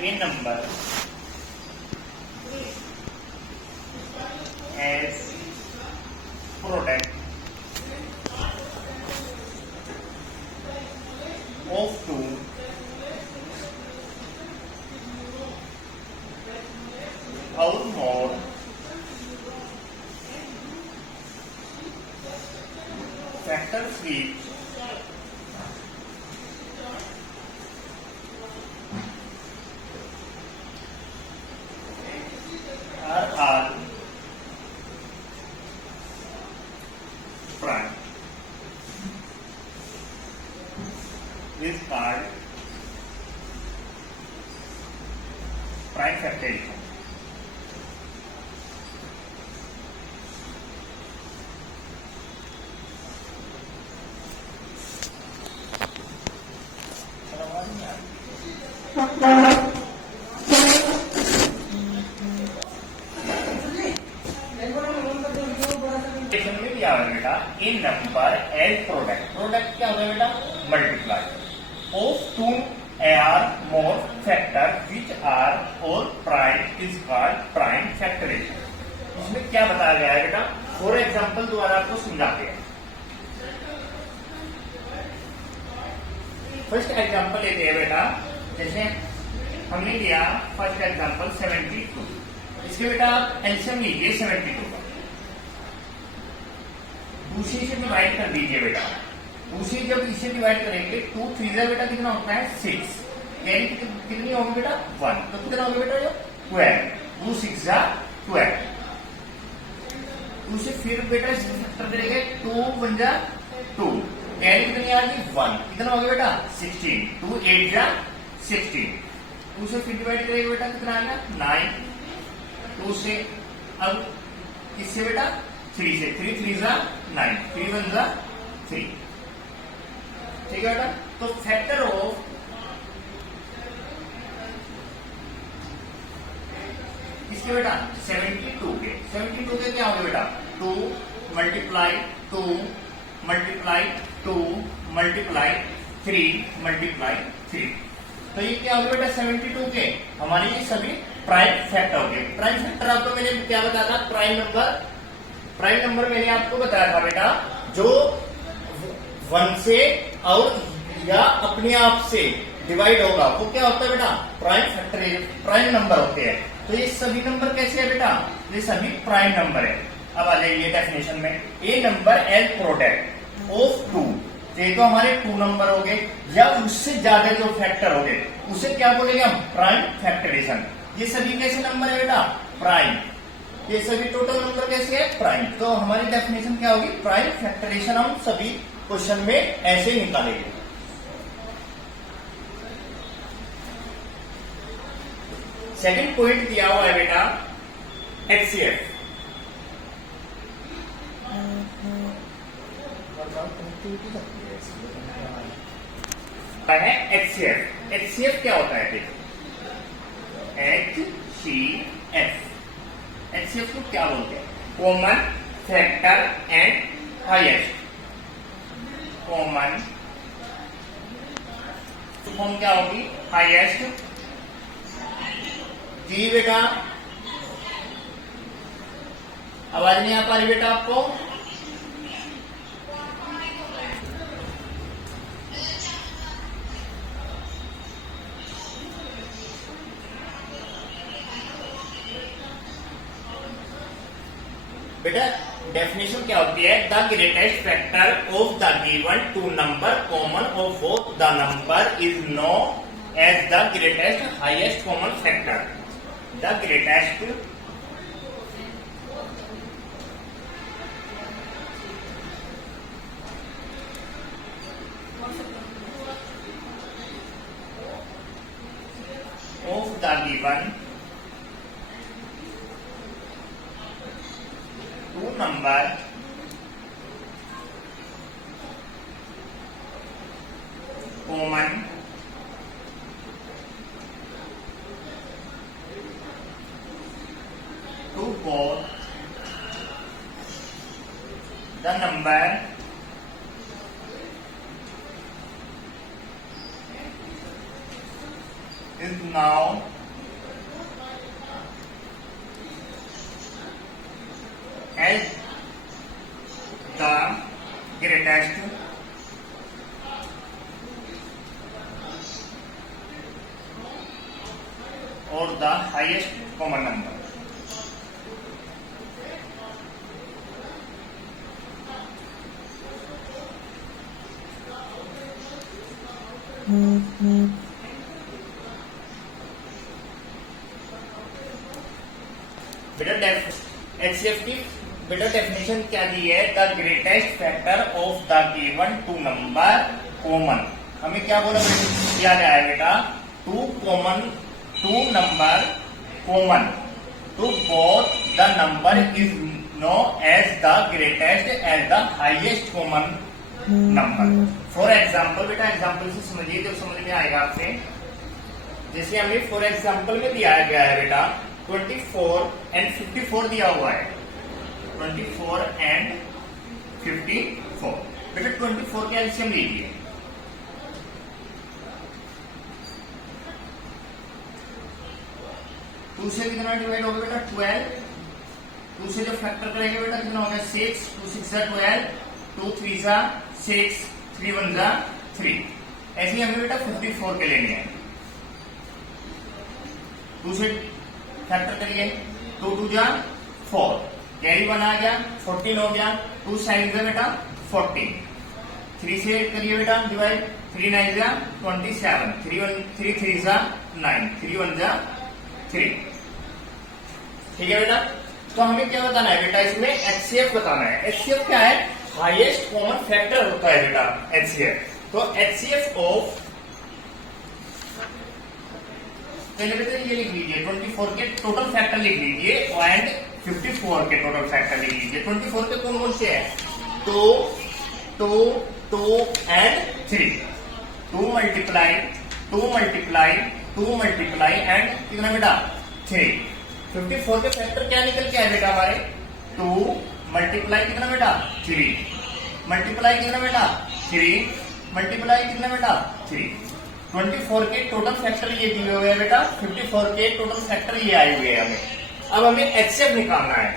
A number as product of two or more factors which are all prime is called prime factorization. में क्या होगा बेटा, a number as product, product क्या होगा बेटा, multiply of two or more factor which are or prime is called prime factorisation. इसमें क्या बताया गया है बेटा, फॉर एग्जांपल द्वारा आपको समझाते हैं। फर्स्ट एग्जांपल लेते हैं बेटा, जैसे हमने लिया फर्स्ट एग्जांपल 72, इसके बेटा आप एलसीएम लीजिए 72 का, दूसरे से डिवाइड कर दीजिए बेटा। दूसरी जब इसे डिवाइड करेंगे 2 3 बेटा कितना होता है 6, यानी कितनी होगी बेटा 1, तो कितना होगा बेटा ये 12, 2 6 जा 12। दूसरे फिर बेटा फैक्टर करेंगे 2 1 जा 2, यानी कितनी आ गई 1, कितना होगा बेटा 16, 2 8 जा 16। दूसरे फिर डिवाइड करेंगे बेटा कितना आएगा 9, 2 से अब किससे बेटा 3 से, 3 3 जा 9, 3 1 जा 3, ठीक है बेटा। तो फैक्टर ऑफ इसके बेटा 72 के क्या होगा बेटा 2 मल्टीप्लाई 2 मल्टीप्लाई 2 मल्टीप्लाई 3 मल्टीप्लाई 3, तो ये क्या होगा बेटा 72 के हमारे ये सभी प्राइम फैक्टर हो गए। प्राइम फैक्टर आपको मैंने क्या बताया था, प्राइम नंबर मैंने आपको बताया था बेटा जो 1 से और या अपने आप से डिवाइड होगा वो क्या होता है बेटा प्राइम फैक्टर, प्राइम नंबर होते हैं। तो ये सभी नंबर कैसे है बेटा, ये सभी प्राइम नंबर है। अब आ जाइए डेफिनेशन में, ए नंबर एज प्रोडक्ट ऑफ 2, ये तो हमारे 2 नंबर हो गए या उससे ज्यादा जो फैक्टर हो गए उसे क्या बोलेंगे हम, प्राइम फैक्टराइजेशन। ये सभी कैसे नंबर है बेटा प्राइम, ये सभी टोटल नंबर कैसे है प्राइम। तो हमारी डेफिनेशन क्या होगी, प्राइम फैक्टराइजेशन हम सभी क्वेश्चन में ऐसे निकालेंगे। सेकंड पॉइंट दिया हुआ है बेटा एचसीएफ, है एचसीएफ। एचसीएफ क्या होता है देखो, एचसीएफ, एचसीएफ को क्या बोलते हैं, common factor and highest. Common form क्या होगी, हाईएस्ट जी बेटा, आवाज नहीं आ पा रही बेटा आपको, बेटा डेफिनेशन क्या होती है, the greatest factor of the given 2 number common of both the number is known as the greatest highest common factor. The greatest of the given 2 number common to both the number is now as the greatest or the highest common number. बेटा HCF की बेटा definition क्या दी है? The greatest factor of the given two number common. हमें क्या बोला किया गया है बेटा? Two number common to both the number is known as the greatest as the highest common number. For example बेटा एग्जाम्पल से समझिए तो समझ में आएगा आपसे. जैसे हमें फॉर एग्जाम्पल में दिया गया है बेटा 24 एंड 54 दिया हुआ है. 24 एंड 54. बेटा 24 के एलसीएम लीजिए. टू से कितना डिवाइड होगा बेटा? 12. 2 से जो फैक्टर करेंगे बेटा कितना होगा? 6. 2 6 12. 2 3 6. 3 1 3. ऐसे ही हमें बेटा 54 के लेने हैं. 2 से फैक्टर करिए. 2 2 4. कैरी 1 आ गया. 14 हो गया. 2 साइन बेटा 14. 3 से करिए बेटा डिवाइड. 3 9 27. 3 3 9. 3 1 3. ठीक है बेटा. तो हमें क्या बताना है बेटा? इसमें HCF बताना है. HCF क्या है? हाईएस्ट कॉमन फैक्टर होता है बेटा HCF. तो HCF ऑफ पहले बेटा ये लिख लीजिए 24 के टोटल फैक्टर लिख लीजिए एंड 54 के टोटल फैक्टर लिख लीजिए. 24 के कौन कौन से हैं? 2 2 2 and 3. 2 multiply 2 multiply 2 multiply and कितना बेटा? 3. 54 के फैक्टर क्या निकल के आए बेटा हमारे? 2 मल्टीप्लाई कितना बेटा? 3 मल्टीप्लाई कितना बेटा? 3 मल्टीप्लाई कितना बेटा? 3. 24 के टोटल फैक्टर ये दिए हुए हैं बेटा. 54 के टोटल फैक्टर ये आए हुए हैं हमें. अब हमें HCF निकालना है.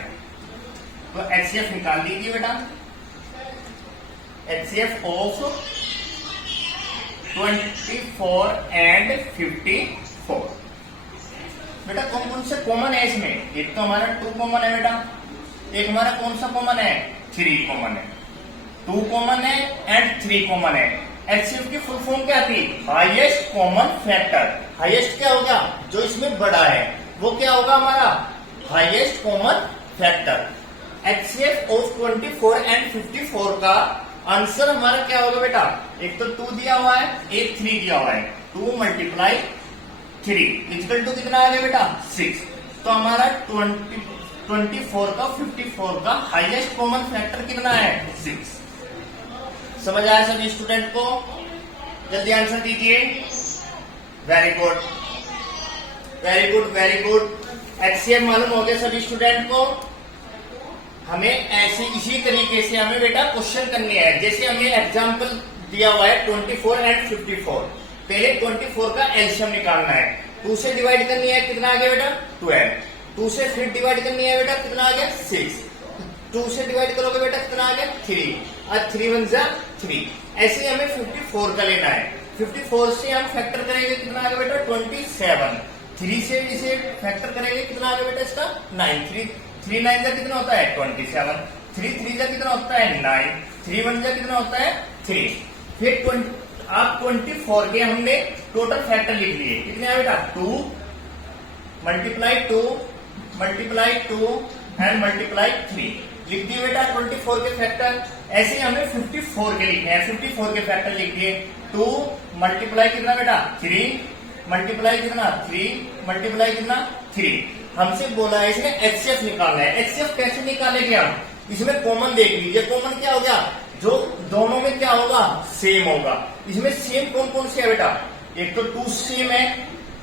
तो HCF निकाल दीजिए बेटा. HCF of 24 and 54. बेटा कौन कौन से कॉमन है इसमें? एक तो हमारा 2 कॉमन है बेटा. एक हमारा कौन सा कॉमन है? 3 कॉमन है. 2 कॉमन है एंड 3 कॉमन है. HCF की फुल फॉर्म क्या थी? Highest common factor. हाईएस्ट क्या होगा? जो इसमें बड़ा है वो क्या होगा हमारा? Highest common factor. HCF of 24 and 54 का आंसर हमारा क्या होगा बेटा? एक तो 2 दिया हुआ है, एक 3 दिया हुआ है. 2 मल्टीप्लाई 3 इक्वल टू कितना आ गया बेटा? 6. तो हमारा 24 का 54 का हाईएस्ट कॉमन फैक्टर कितना है? 6. समझ आया सभी स्टूडेंट को? जल्दी आंसर दीजिए. Very good very good very good. HCF मालूम हो गया सभी स्टूडेंट को? हमें ऐसे इसी तरीके से हमें बेटा क्वेश्चन करने हैं. जैसे हमें एग्जांपल दिया हुआ है 24 एंड 54. पहले 24 का एलसीएम निकालना है. 2 से डिवाइड करनी है. कितना आ गया बेटा? 12. 2 से फिर डिवाइड करनी है बेटा. कितना आ गया? 6. 2 से डिवाइड करोगे बेटा कितना आ गया? 3. और 3 1 3. ऐसे हमें 54 का लेना है. 54 से हम फैक्टर करेंगे. कितना आ गया बेटा? 27. 3 से इसे फैक्टर करेंगे. कितना आ गया बेटा इसका? 9. 3 9 का कितना होता है? 27. 3 3 का कितना होता है? 9. 3 1 का कितना होता है? 3. फिर आप 24 के हमने टोटल फैक्टर लिख लिए. कितने आए बेटा? 2 मल्टीप्लाई 2 मल्टीप्लाई 2 एंड मल्टीप्लाई 3 लिख दिए बेटा 24 के फैक्टर. ऐसे ही हमें 54 के लिखने हैं. 54 के फैक्टर लिख दिए. 2 मल्टीप्लाई कितना बेटा? 3 मल्टीप्लाई कितना? 3 मल्टीप्लाई कितना? 3. हमसे बोला है इसमें HCF निकालना है. HCF कैसे निकालेंगे हम? इसमें कॉमन देख लीजिए. कॉमन क्या हो गया? जो दोनों में क्या होगा? सेम होगा. इसमें सेम कौन कौन से है बेटा? एक तो 2 सेम है.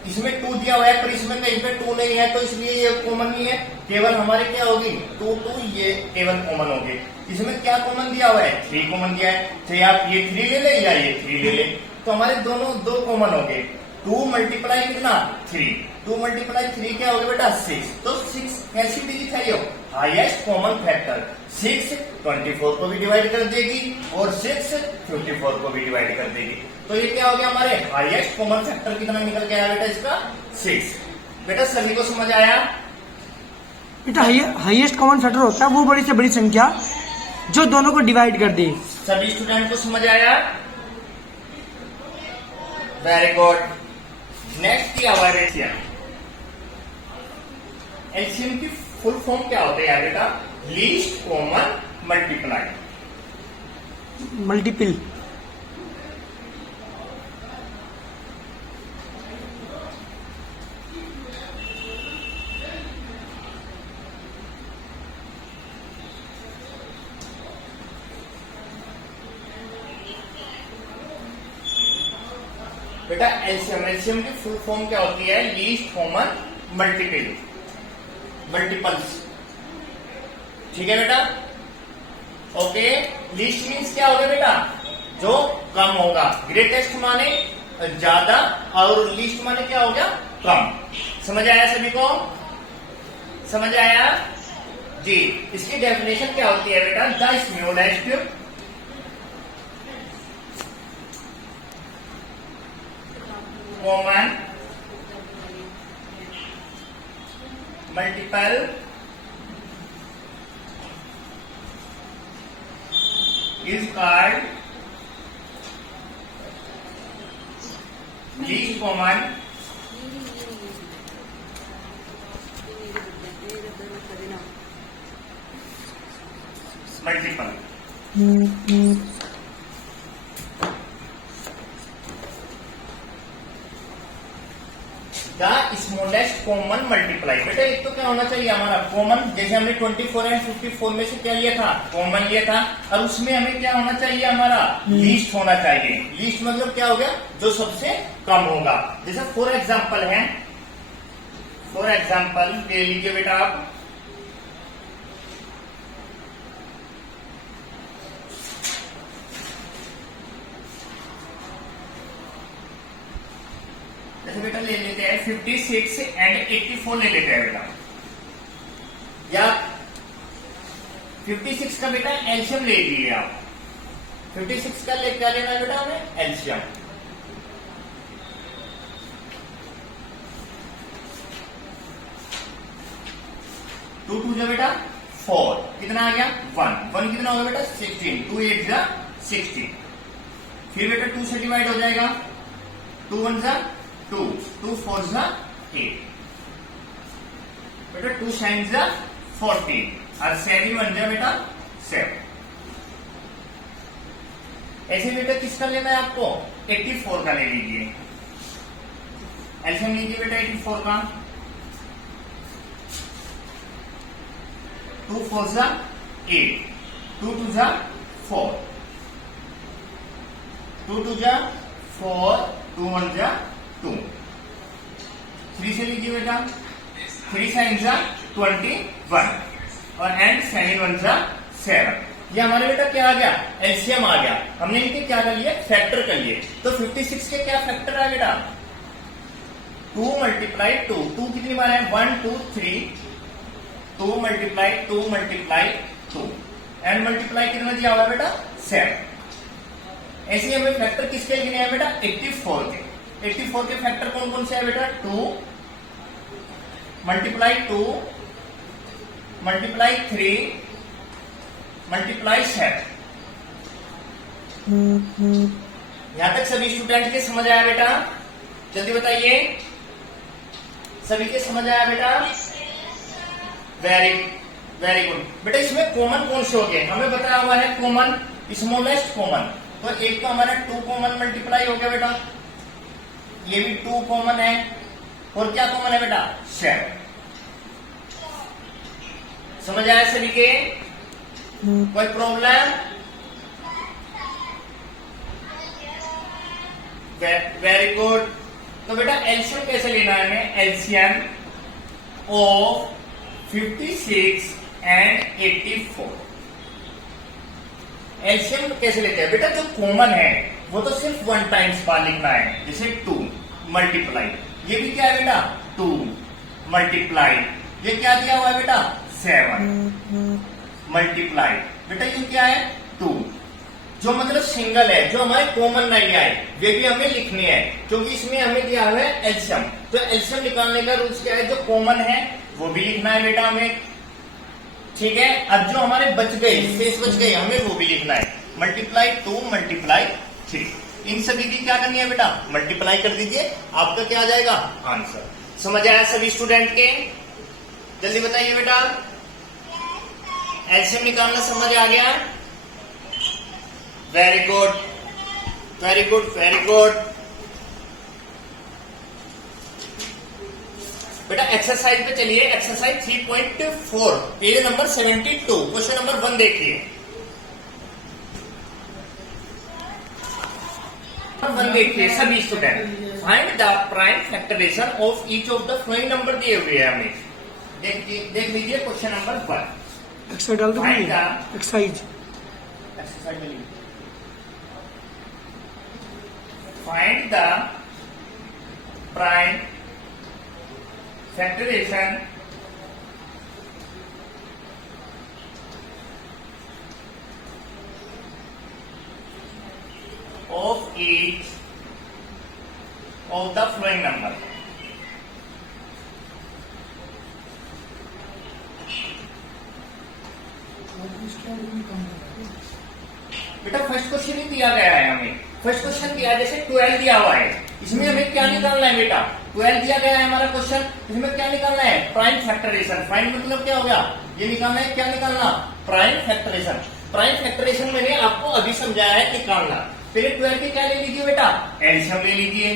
इसमें 2 दिया हुआ है पर इसमें कहीं पे 2 नहीं है तो इसलिए ये कॉमन नहीं है. केवल हमारे क्या होगी? 2 2 ये केवल कॉमन होगी. इसमें क्या कॉमन दिया हुआ है? 3 कॉमन दिया है. चाहे आप ये 3 ले ले या ये 3 ले ले तो हमारे दोनों 2 कॉमन हो गए. 2 मल्टीप्लाई कितना 3, 2 मल्टीप्लाई 3 क्या हो गया बेटा 6। तो 6 कैसी डिजिट है ये हाईएस्ट कॉमन फैक्टर। 6 24 को भी डिवाइड कर देगी और 6 54 को भी डिवाइड कर देगी। तो ये क्या हो गया हमारे हाईएस्ट कॉमन फैक्टर कितना निकल के आया बेटा इसका 6। बेटा सभी को समझ आया? बेटा हाईएस्ट कॉमन फैक्टर होता है वो बड़ी से बड़ी संख्या जो दोनों को डिवाइड कर दे। सभी स्टूडेंट को समझ आया? Very good. नेक्स्ट की आवर एलसीएम। एलसीएम की फुल फॉर्म क्या होता है यार बेटा? Least common multiply multiple. बेटा एलसीएम, एलसीएम की फुल फॉर्म क्या होती है? Least common multiples. ठीक है बेटा? ओके। लीस्ट मीन्स क्या होगा बेटा? जो कम होगा। ग्रेटेस्ट माने ज्यादा और लीस्ट माने क्या हो गया? कम। समझ आया सभी को? समझ आया जी? इसकी डेफिनेशन क्या होती है बेटा? The smallest common multiple is called least common multiple. The smallest common multiply. बेटा एक तो क्या होना चाहिए हमारा कॉमन, जैसे हमने 24 एंड 54 में से क्या लिया था? कॉमन लिया था। और उसमें हमें क्या होना चाहिए? हमारा लीस्ट होना चाहिए। लीस्ट मतलब क्या हो गया? जो सबसे कम होगा। जैसे फॉर एग्जाम्पल है, फॉर एग्जाम्पल ले लीजिए बेटा आप, जैसे बेटा ले लेते हैं 56 एंड 84 ले लेते हैं बेटा, या 56 का बेटा एलसीएम ले लीजिए आप। 56 का ले क्या लेना है बेटा हमें? एलसीएम। टू टू जो बेटा 4, कितना आ गया 1, 1 कितना होगा बेटा 16, 2 8 जा 16। फिर बेटा 2 से डिवाइड हो जाएगा, 2 1 जा 2, 2 4 जा 8, बेटा 2 7 जा 14 और 7 1 जा बेटा 7। ऐसे बेटा किसका लेना है आपको? 84 का ले लीजिए। एलसीएम लीजिए बेटा 84 का। 2 4 जा 8, 2 2 जा 4, 2 2 जा 4, 2 1 जा 2। 3 से लीजिए बेटा, 3 7 जा 21 और एंड 7 1 जा 7। ये हमारे बेटा क्या आ गया? एलसीएम आ गया। हमने इनके क्या कर लिए? फैक्टर कर लिए। तो 56 के क्या फैक्टर आ बेटा? 2 मल्टीप्लाई 2, 2 कितनी बार है? 1 2 3, 2 मल्टीप्लाई 2 मल्टीप्लाई 2 एंड मल्टीप्लाई कितना दिया हुआ बेटा? 7। ऐसे हमें फैक्टर किसके गिने हैं बेटा? 84 के। 84 के फैक्टर कौन कौन से है बेटा? 2 मल्टीप्लाई 2 मल्टीप्लाई 3 मल्टीप्लाई 7। यहां तक सभी स्टूडेंट के समझ आया बेटा? जल्दी बताइए, सभी के समझ आया बेटा? Very good. बेटा इसमें कॉमन कौन से हो गए? हमें बताया हुआ है कॉमन, स्मॉलेस्ट कॉमन। तो एक तो हमारा 2 कॉमन मल्टीप्लाई हो गया बेटा, ये भी 2 कॉमन है, और क्या कॉमन है बेटा? 7। समझ आया सभी के? कोई प्रॉब्लम? Very good. तो बेटा एलसीएम कैसे लेना है हमें? LCM of 56 and 84। एलसीएम कैसे लेते हैं बेटा? जो कॉमन है वो तो सिर्फ 1 टाइम्स बार लिखना है, जैसे 2, मल्टीप्लाई, ये भी क्या है बेटा 2 मल्टीप्लाई, ये क्या दिया हुआ है बेटा 7 मल्टीप्लाई, बेटा ये क्या है 2। जो मतलब सिंगल है, जो हमारे कॉमन नहीं आए, वे भी हमें लिखने हैं, क्योंकि इसमें हमें दिया हुआ है एलसीएम। तो एलसीएम निकालने का रूल्स क्या है, जो कॉमन है वो भी लिखना है बेटा हमें, ठीक है। अब जो हमारे बच गए, शेष बच गए, हमें वो भी लिखना है। मल्टीप्लाई 2 मल्टीप्लाई 3, इन सभी की क्या करनी है बेटा, मल्टीप्लाई कर दीजिए, आपका क्या आ जाएगा आंसर। समझ आया सभी स्टूडेंट के? जल्दी बताइए बेटा, एलसीएम निकालना समझ आ गया? Very good, very good, very good. बेटा एक्सरसाइज पे चलिए, exercise 3.4 page number 72, question number 1 देखिए। 1 देखिए सभी student, find the prime factorization of each of the following number दिए हुए हैं हमें। देख लीजिए क्वेश्चन नंबर 1। एक्सरसाइज डाल दो, exercise find the prime factorization of each of the following number। बेटा फर्स्ट क्वेश्चन ही दिया गया है हमें, फर्स्ट क्वेश्चन दिया है, जैसे 12 दिया हुआ है, इसमें हमें क्या निकालना है बेटा, 12 दिया गया है हमारा क्वेश्चन, इसमें क्या निकालना है, प्राइम फैक्टराइजेशन। प्राइम मतलब क्या हो गया, ये निकालना है, क्या निकालना, प्राइम फैक्टराइजेशन। प्राइम फैक्टराइजेशन मैंने आपको अभी समझाया है निकालना। पहले 12 के क्या ले लीजिए बेटा, एलसीएम ले लीजिए,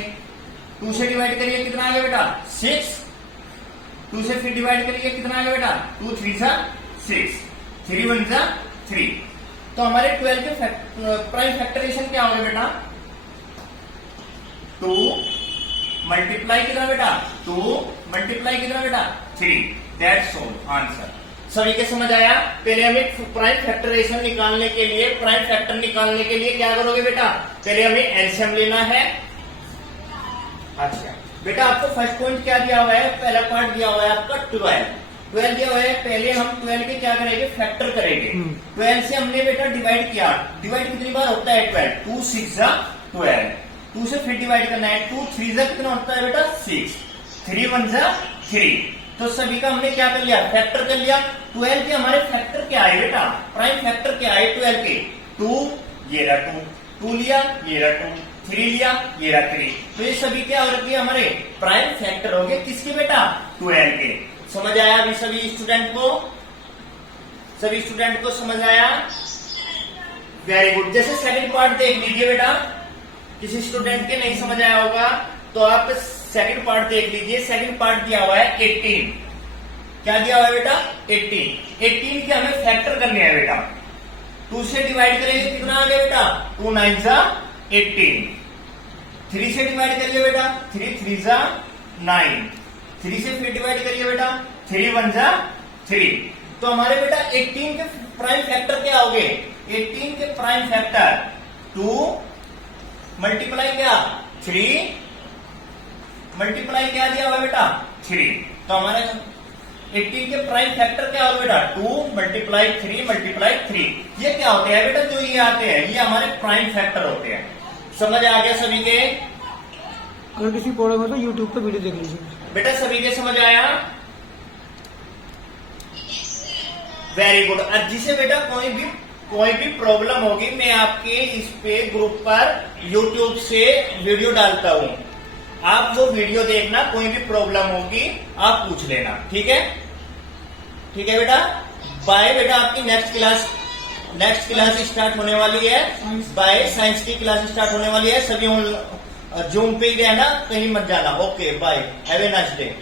2 से डिवाइड करिए, कितना आ गया बेटा 6, 2 से फिर डिवाइड करिए, कितना आ गया बेटा 2 3 जा 6, 3 1 जा 3। तो हमारे 12 के प्राइम फैक्टराइजेशन क्या होगा बेटा, 2 मल्टीप्लाई कितना बेटा, 2 मल्टीप्लाई कितना बेटा 3, दैट्स ऑल आंसर। सभी के समझ आया? पहले हमें प्राइम फैक्टराइजेशन निकालने के लिए, प्राइम फैक्टर निकालने के लिए क्या करोगे बेटा, पहले हमें एलसीएम लेना है। अच्छा बेटा आपको फर्स्ट पॉइंट क्या दिया हुआ है, पहला पार्ट दिया हुआ है आपका 12 दिया हुआ है। पहले हम 12 के क्या करेंगे, फैक्टर करेंगे। 12 से हमने बेटा डिवाइड किया, डिवाइड कितनी बार होता है 12, 2 6 जा 12, 2 से फिर डिवाइड करना है, 2 3 जा कितना होता है बेटा 6, 3 1 जा 3। तो सभी का हमने क्या कर लिया, फैक्टर कर लिया। 12 के हमारे फैक्टर क्या आए बेटा, प्राइम फैक्टर क्या आए 12 के, 2 ये रहा 2 लिया, ये रहा 2, 3 लिया, ये रहा 3। तो ये सभी क्या हो रखी है, हमारे प्राइम फैक्टर हो गए, किसके बेटा 12 के। समझ आया अभी सभी स्टूडेंट को, सभी स्टूडेंट को समझ आया? Very good. जैसे सेकंड पार्ट देख लीजिए बेटा, किसी स्टूडेंट के नहीं समझ आया होगा तो आप सेकंड पार्ट देख लीजिए। सेकंड पार्ट दिया हुआ है 18, क्या दिया हुआ है बेटा 18 के हमें फैक्टर करने हैं बेटा। 2 से डिवाइड करेंगे, कितना आ गया बेटा 2 9 जा 18, 3 से डिवाइड करिए बेटा, 3 3 जा 9, 3 से फिर डिवाइड करिए बेटा, 3 1 जा 3। तो हमारे बेटा 18 के प्राइम फैक्टर क्या हो गए, 18 के प्राइम फैक्टर 2 मल्टीप्लाई क्या 3 मल्टीप्लाई क्या दिया हुआ बेटा 3। तो हमारे 18 के प्राइम फैक्टर क्या होगा बेटा 2 मल्टीप्लाई 3 मल्टीप्लाई 3। ये क्या होते हैं बेटा, जो ये आते हैं ये हमारे प्राइम फैक्टर होते हैं। समझ आ गया सभी के? अगर किसी प्रॉब्लम हो तो यूट्यूब पे वीडियो देख लीजिए बेटा। सभी के समझ आया? Very good. अब जिसे बेटा कोई भी प्रॉब्लम होगी, मैं आपके इस पे ग्रुप पर यूट्यूब से वीडियो डालता हूं, आप वो वीडियो देखना, कोई भी प्रॉब्लम होगी आप पूछ लेना, ठीक है? ठीक है बेटा। बाय बेटा, आपकी नेक्स्ट क्लास स्टार्ट होने वाली है, बाय साइंस की क्लास स्टार्ट होने वाली है। सभी जूम पे ही रहना, कहीं मत जाना। Okay bye, have a nice day.